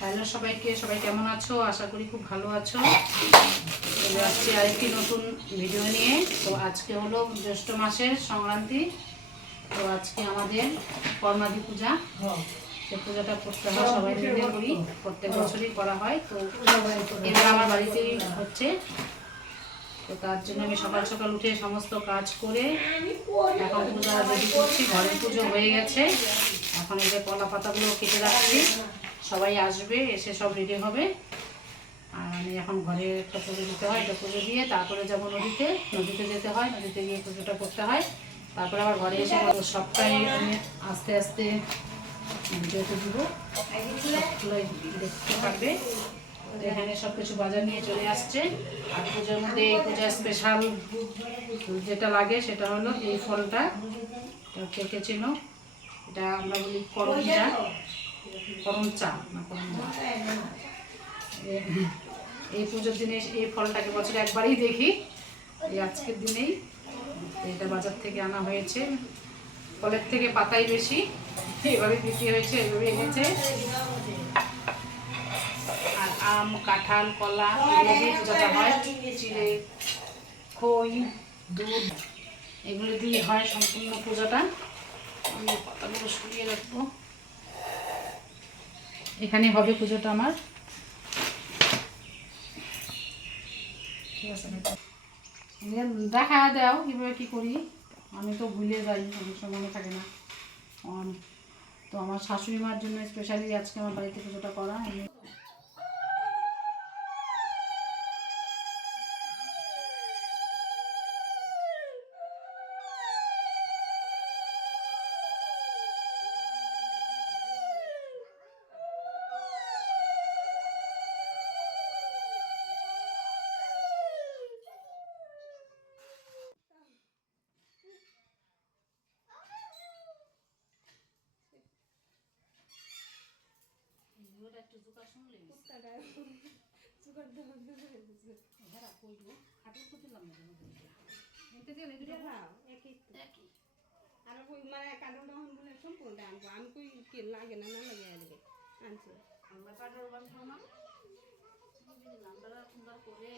Hello সবাইকে, সবাই কেমন আছো? আশা করি খুব ভালো আছো। চলে আসছি আরেকটি নতুন ভিডিও নিয়ে। তো আজকে হলো জ্যৈষ্ঠ মাসের সংক্রান্তি। তো আজকে আমাদের কর্মাদি পূজা, সেই পূজাটা করতে হয়, সবাই মিলে করি, প্রত্যেক বছরই করা হয়। তো এবার আমার বাড়িতেই হচ্ছে। তো তার জন্য আমি সকাল সকাল উঠে সমস্ত কাজ করে এখন পূজা রেডি করছি। ঘরের পুজো হয়ে গেছে, এখন এই যে কলা পাতাগুলো কেটে রাখছি, সবাই আসবে, এসে সব রেডি হবে। আর আমি এখন ঘরে একটা পুজো দিতে হয়, এটা পুজো দিয়ে তারপরে যাবো নদীতে। নদীতে যেতে হয়, নদীতে গিয়ে পুজোটা করতে হয়। তারপরে আবার ঘরে এসে সবটাই আমি আস্তে আস্তে ভিডিওতে দিব, সবগুলোই দেখতে পারবে। এখানে সব কিছু বাজার নিয়ে চলে আসছে। আর পুজোর মধ্যে পূজার স্পেশাল যেটা লাগে সেটা হলো এই ফলটা। কে কে চেনো? এটা আমরা বলি করঞ্জা, করঞ্চা না করঞ্জা। এই পুজোর দিনে এই ফলটাকে বছরে একবারই দেখি, এই আজকের দিনেই। এটা বাজার থেকে আনা হয়েছে, ফলের থেকে পাতাই বেশি, এভাবে বিক্রি হয়েছে, এভাবে এনেছে। আর আম, কাঁঠাল, কলা এগুলো দিয়ে পূজাটা হয়। চিড়ে, খই, দুধ এগুলো দিয়ে হয় সম্পূর্ণ পূজাটা। আমি পাতাগুলো সরিয়ে রাখবো। এখানে হবে পুজোটা আমার, ঠিক আছে? দেখা দাও কীভাবে কী করি, আমি তো ভুলে যাই, অনেক সময় মনে থাকে না। তো আমার শাশুড়ি মার জন্য স্পেশালি আজকে আমার বাড়িতে পুজোটা করা। একটু জোকা শুনলে হেরা কইল হাঁটুর তো দিলাম না, এতে দিলে দুটো একই একই। আর ওই মানে কাঁঠাল তখন বলে সম্পূর্ণ আনবো, আমি কই কি লাগে না না লাগে আনবে আনছি আমরা কাঁঠাল বান খাও না, আমরা সুন্দর করে